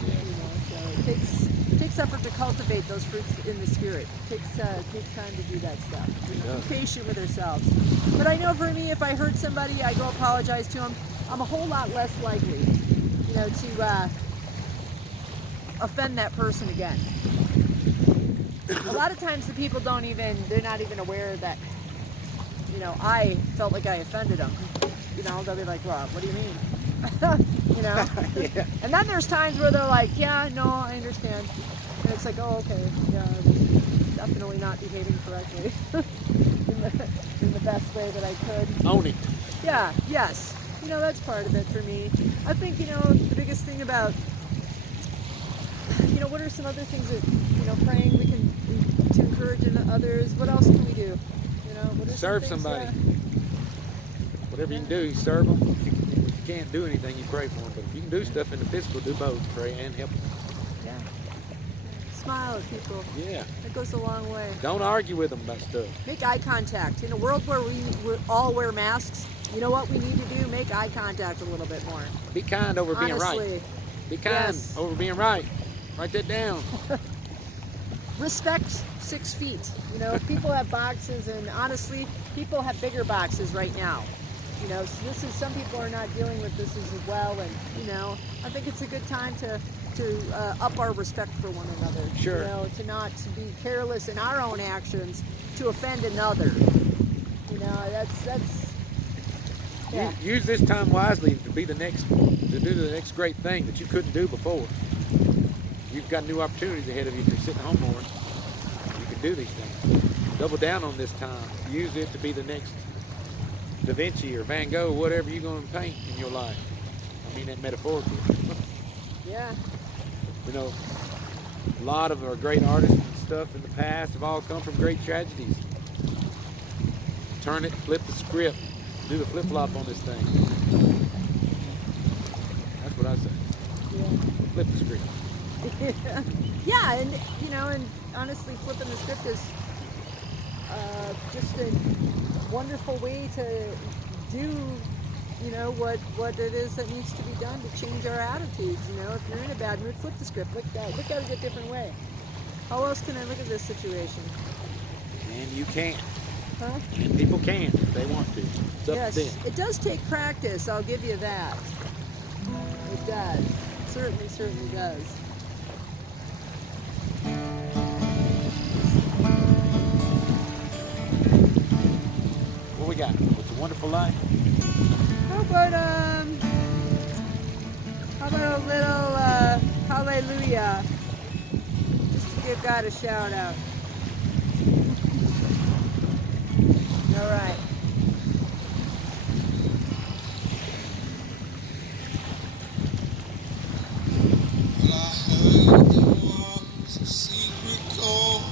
And so it takes effort to cultivate those fruits in the Spirit. It takes time to do that stuff. Be patient with ourselves. But I know for me, if I hurt somebody, I go apologize to them. I'm a whole lot less likely, you know, to offend that person again. A lot of times the people they're not even aware that, you know, I felt like I offended them. You know, they'll be like, well, what do you mean? You know? Yeah. And then there's times where they're like, yeah, no, I understand. And it's like, oh, okay, yeah, I was definitely not behaving correctly in the best way that I could. Own it. Yeah, yes. You know, that's part of it for me. I think, you know, the biggest thing about, you know, what are some other things that, you know, praying we can to encourage in others? What else can we do? You know, what are Serve some things, somebody. Whatever you can do, you serve them. If you can't do anything, you pray for them. But if you can do stuff in the physical, do both. Pray and help them. Yeah. Smile at people. Yeah. That goes a long way. Don't argue with them about stuff. Make eye contact. In a world where we all wear masks, you know what we need to do? Make eye contact a little bit more. Be kind over being Honestly, right. Be kind yes. over being right. Write that down. Respect 6 feet. You know, people have boxes, and honestly, people have bigger boxes right now. You know, so some people are not dealing with this as well, and you know, I think it's a good time to up our respect for one another. Sure. You know, to be careless in our own actions to offend another. You know, that's. Yeah. Use this time wisely to do the next great thing that you couldn't do before. You've got new opportunities ahead of you if you're sitting home more. You can do these things. Double down on this time. Use it to be the next Da Vinci or Van Gogh, whatever you're going to paint in your life. I mean that metaphorically. Yeah. You know, a lot of our great artists and stuff in the past have all come from great tragedies. Turn it, flip the script, do the flip-flop on this thing. That's what I say. Yeah. Flip the script. Yeah, and you know, and honestly, flipping the script is just a wonderful way to do, you know, what it is that needs to be done to change our attitudes. You know, if you're in a bad mood, flip the script. Look at it a different way. How else can I look at this situation? And you can. Huh? And people can if they want to. It's up Yes, to them. it does take practice. I'll give you that. It does. It certainly does. What we got? It's a Wonderful Life. How about a little hallelujah? Just to give God a shout out. All right. Well, I heard there was a secret chord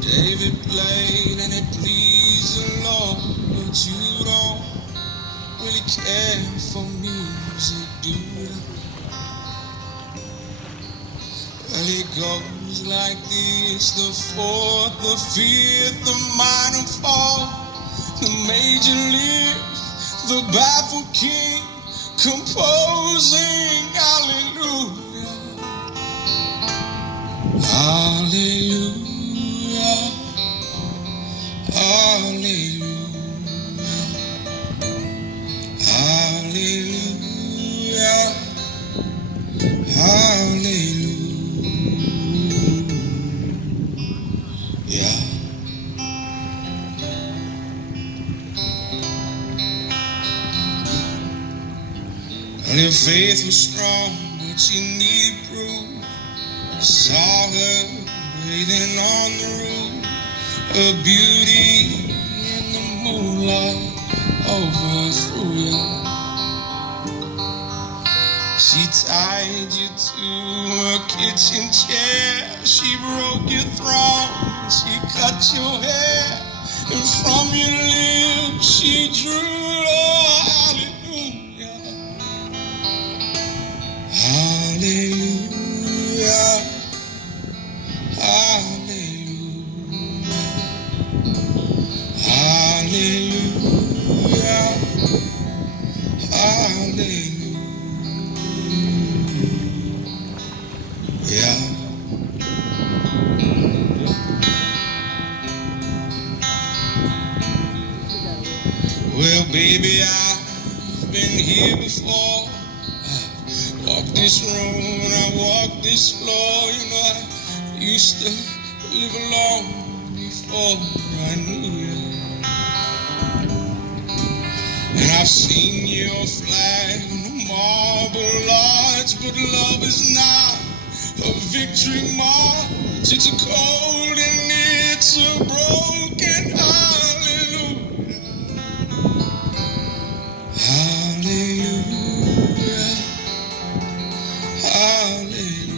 David played and it pleased the Lord, but you don't really care for music, do you? Well, it goes like this: the fourth, the fifth, the minor fall, the major lift, the baffled king composing hallelujah, hallelujah, hallelujah, hallelujah, hallelujah. Well, your faith was strong, but you need proof. I saw her bathing on the roof, her beauty in the moonlight overthrew you. She tied you to a kitchen chair, she broke your throne, she cut your hair, and from your lips she drew hallelujah, hallelujah, hallelujah, hallelujah, hallelujah. Well, baby, been here before. I walked this road and I walked this floor. You know, I used to live alone before I knew you. And I've seen your flag on the marble arch, but love is not a victory march. It's a cold and it's a broken hallelujah. Hallelujah. Hallelujah.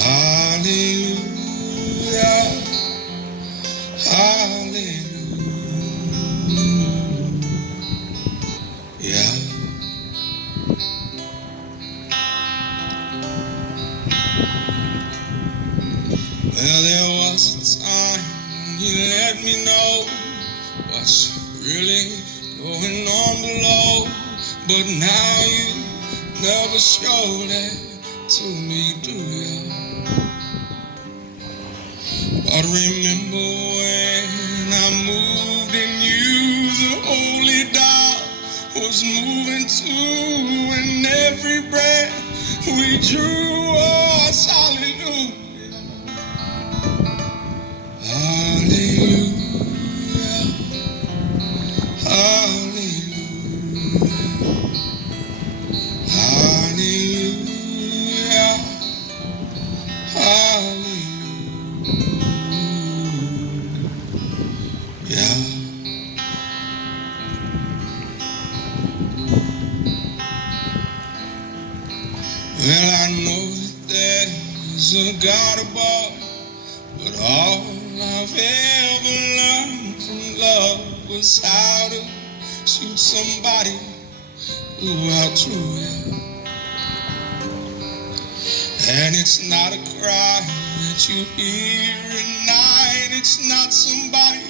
Hallelujah. Hallelujah. Yeah. Well, there was a time you let me know what's really going on below, but now you never show that to me, do you? But remember when I moved in you, the holy dial was moving too, and every breath we drew was hallelujah. Hallelujah. Hallelujah. Hallelujah. Hallelujah. Well, I know that there's a God above, but all I've ever learned from love was how to shoot somebody who outdrew you. And it's not a cry that you hear at night. It's not somebody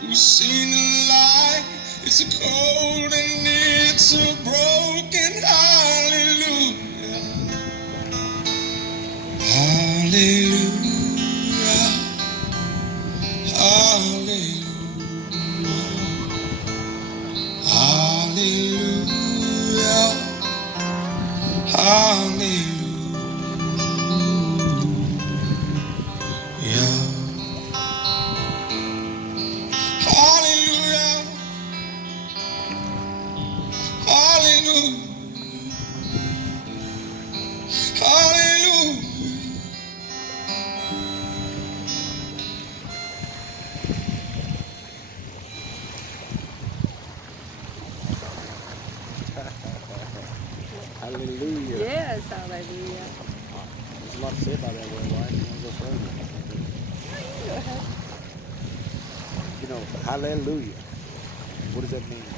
who's seen the light. It's a cold and it's a broken hallelujah. Hallelujah. Hallelujah. Hallelujah. Hallelujah. Hallelujah. Hallelujah. Hallelujah. Hallelujah. Yes, hallelujah. There's a lot to say about that word, right? You want to go further? Go ahead. You know, hallelujah. What does that mean?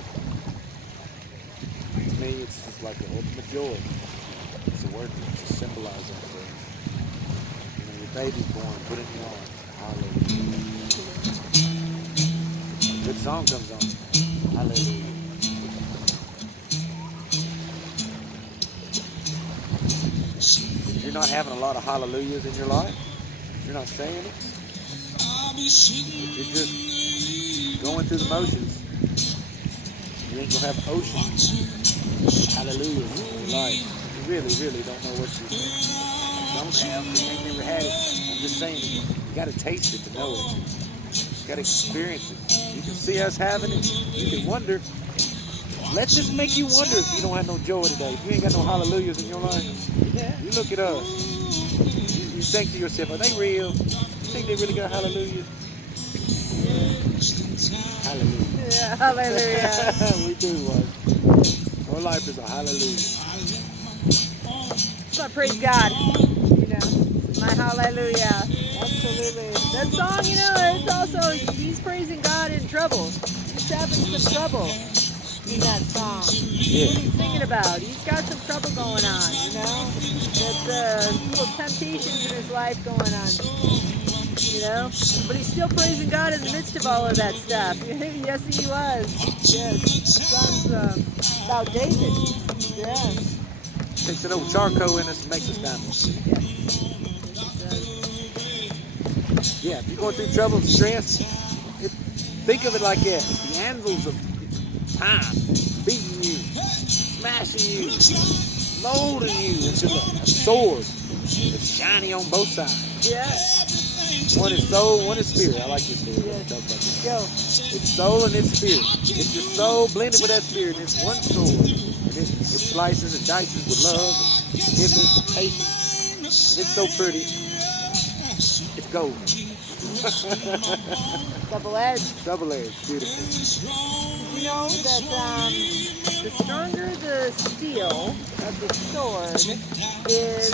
To me, it's just like the ultimate joy. It's a word to symbolize that for us. You know, your baby's born, put it in your arms. Hallelujah. A good song comes on. Hallelujah. If you're not having a lot of hallelujahs in your life, if you're not saying it, if you're just going through the motions, you ain't gonna have oceans. Hallelujah in your life. You really, really don't know what you don't have. You ain't never had it. I'm just saying, you gotta taste it to know it. You gotta experience it. You can see us having it. You can wonder. Let this make you wonder if you don't have no joy today. If you ain't got no hallelujahs in your life. You look at us. You think to yourself, are they real? You think they really got hallelujah? Hallelujah. Yeah, hallelujah. We do one. Our life is a hallelujah. So I praise God. You know, my hallelujah. Absolutely. That song, you know, it's also, he's praising God in trouble. He's having some trouble in that song. Yeah. What he's thinking about. He's got some trouble going on, you know? There's little temptations in his life going on. You know? But he's still praising God in the midst of all of that stuff. Yes, he was. Yes. Songs about David. Yeah. Takes an old charcoal in us and makes us diamonds. Yeah, if you're going through trouble and stress, think of it like that. The anvils of time, beating you, smashing you, molding you into a sword that's shiny on both sides. Yeah. One is soul, one is spirit. I like this story. Yes. Talk about this. Go. It's soul and it's spirit. It's your soul blended with that spirit. It's one sword. And it slices and dices with love and forgiveness and patience. And it's so pretty. It's gold. Double-edged. Double-edged. Beautiful. You know that the stronger the steel of the sword is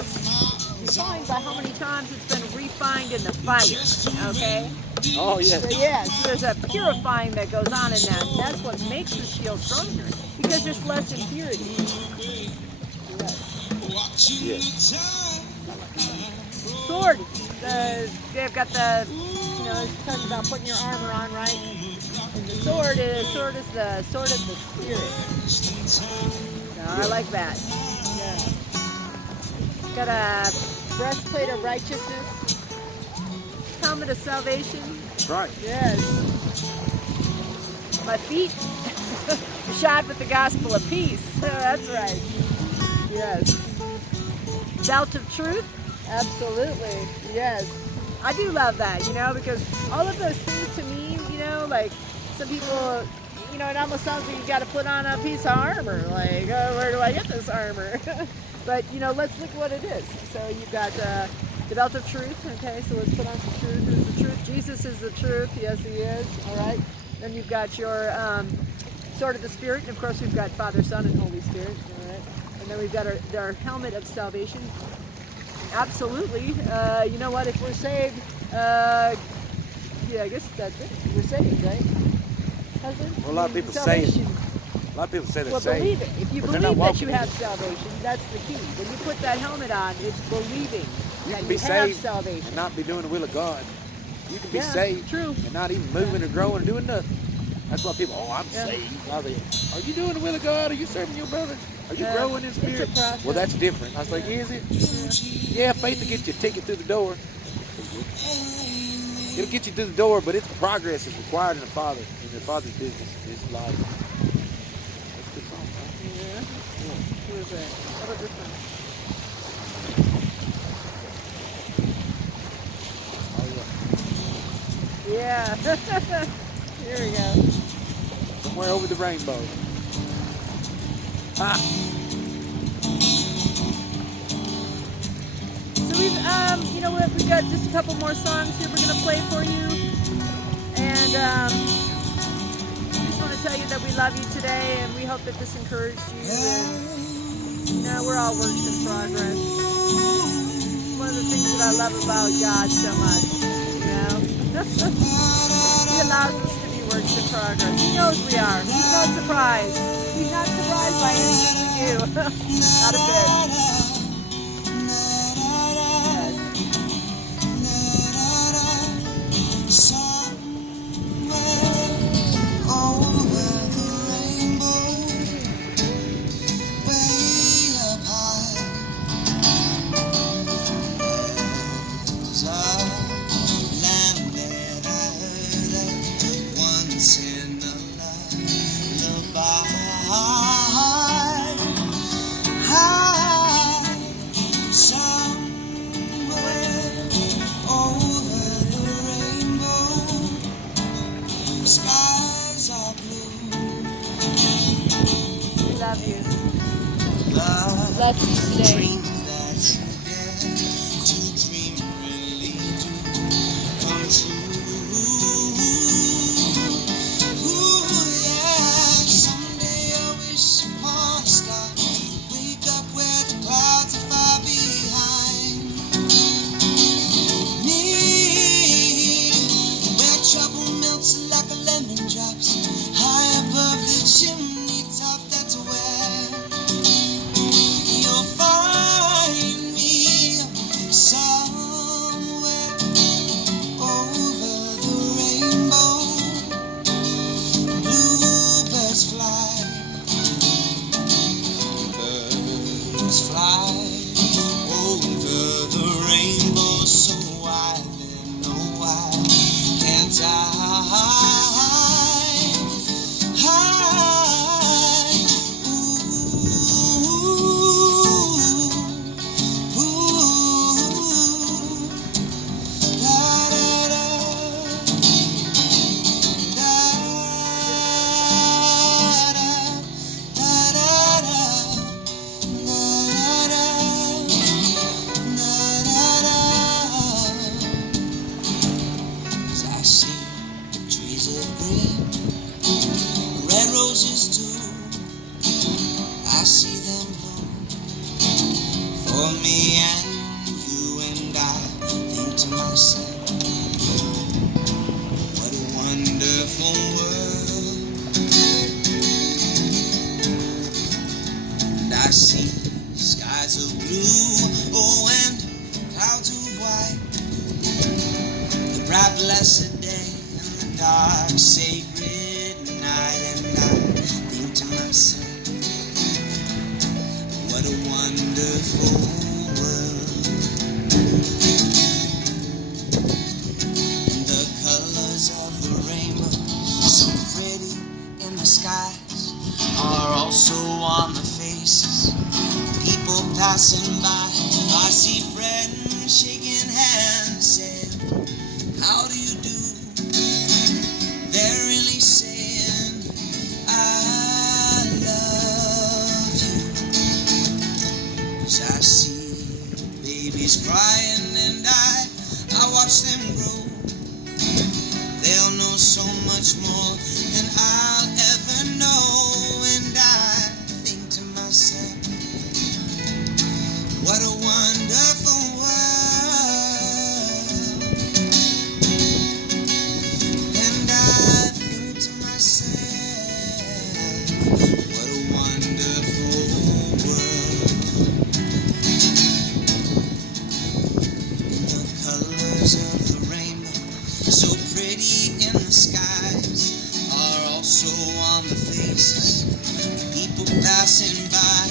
defined by how many times it's been refined in the fire. Okay? Oh, yeah. So yes, there's a purifying that goes on in that. And that's what makes the steel stronger because there's less impurity. Yes. Yes. Sword. They've got the, it's talking about putting your armor on, right? And the sword is the sword of the spirit. So I like that. Yeah. Got a breastplate of righteousness, helmet of salvation. Right. Yes. My feet shod with the gospel of peace. That's right. Yes. Belt of truth. Absolutely. Yes. I do love that, because all of those things to me, like some people, it almost sounds like you got to put on a piece of armor. Like, oh, where do I get this armor? But, let's look what it is. So you've got the belt of truth. Okay, so let's put on some truth. Who's the truth? Jesus is the truth. Yes, he is. All right. Then you've got your sword of the Spirit. And, of course, we've got Father, Son, and Holy Spirit. All right. And then we've got our helmet of salvation. Absolutely. You know what? If we're saved, I guess that's it. We're saved, right? Husband? Well, a lot of people say it. A lot of people say they're saved. Believe it. If you but they're believe not that you walking have in it. salvation, that's the key. When you put that helmet on, it's believing You that can be you have saved salvation. and not be doing the will of God. You can be Yeah, saved true. and not even moving or growing or doing nothing. That's why people, I'm Yeah. saved. Are you doing the will of God? Are you serving your brothers? Are you growing in spirit? It's a process. Well, that's different. I was like, is it? Yeah, faith will get you a ticket through the door. It'll get you through the door, but its progress is required in the Father. In the Father's business is life. That's a good song, right? Yeah. Who is that? How about this one? Oh, yeah. Yeah. Here we go. Somewhere over the rainbow. Ah. So we've got just a couple more songs here we're gonna play for you, and we just want to tell you that we love you today, and we hope that this encouraged you. And we're all works in progress. One of the things that I love about God so much, He allows us to be works in progress. He knows we are. He's not surprised. He's not surprised by anything we do. Not a bit. Love you. Bless you today. Chimney top, that's where you'll find I see them bloom for me and you, and I think to myself, what a wonderful world. And I see skies of blue, oh, and clouds of white, the bright blessed day and the dark sacred night, and I think to myself, what a wonderful world. And the colors of the rainbow, so pretty in the skies, are also on the faces of people passing by. I see friends shaking hands, saying, how do you do? They're really saying, I love you. 'Cause I see babies crying and I watch them grow. They'll know so much more than I'll ever know. And I think to myself, what a wonderful world. And I think to myself, what a wonderful world. The colors of the rainbow, so pretty in the skies, are also on the faces of people passing by.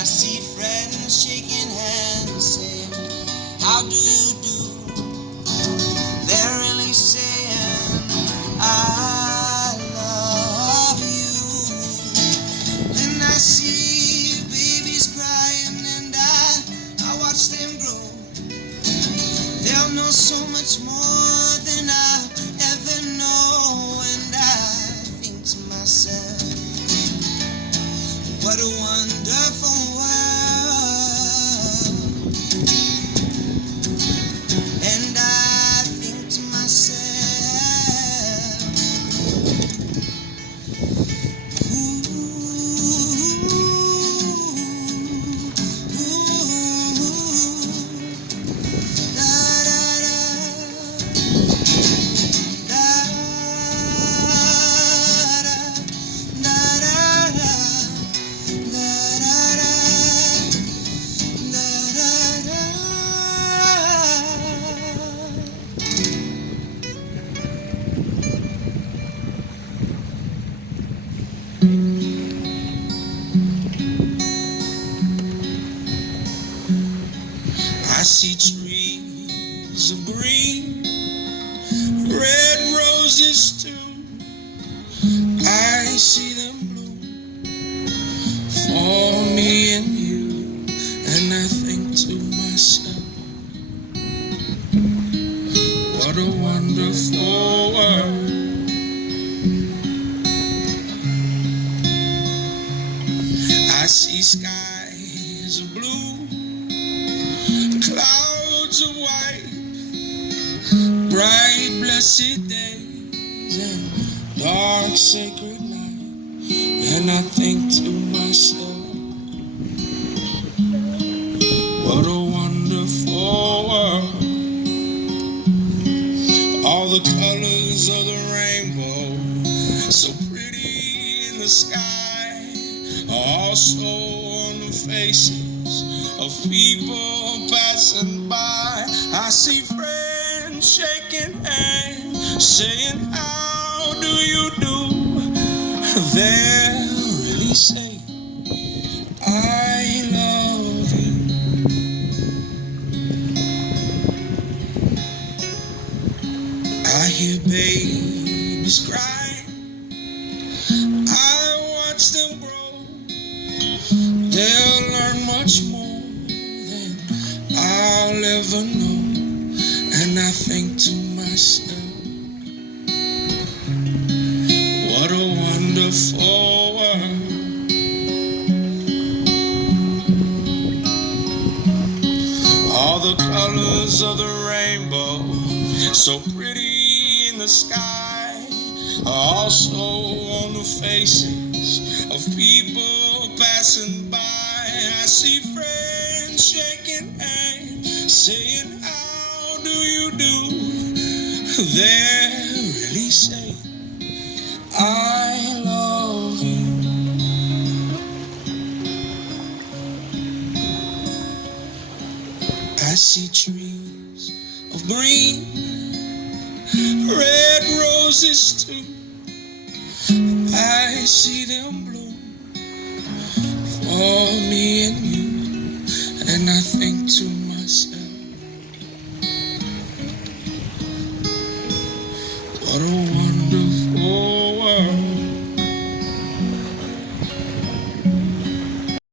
I see friends shaking hands, saying, how do you do? They're really saying, I love you. And I see babies crying and I watch them grow. They'll know so much more than I ever know. And I think to myself, what a wonderful world. And I think to myself, ooh, da da I see trees of green, red roses too. I see them bloom for me and you, and I think to myself, what a wonderful world. I see skies of blue, clouds of white, bright blessed days and dark sacred night, and I think to myself, what a wonderful world. All the colors of the rainbow, so pretty in the sky, are also on the faces of people passing by. I see friends shaking hands, saying, how do you do? They're really saying, I love you. I hear babies crying, I watch them grow. They'll learn much more than I'll ever know. And I think to myself, what a wonderful world. All the colors of the rainbow, so pretty in the sky, are also on the faces of people passing passing by, I see friends shaking hands, saying, how do you do? They're really saying, I love you. I see trees of green, red roses too. I see them bloom for me and you, and I think to myself,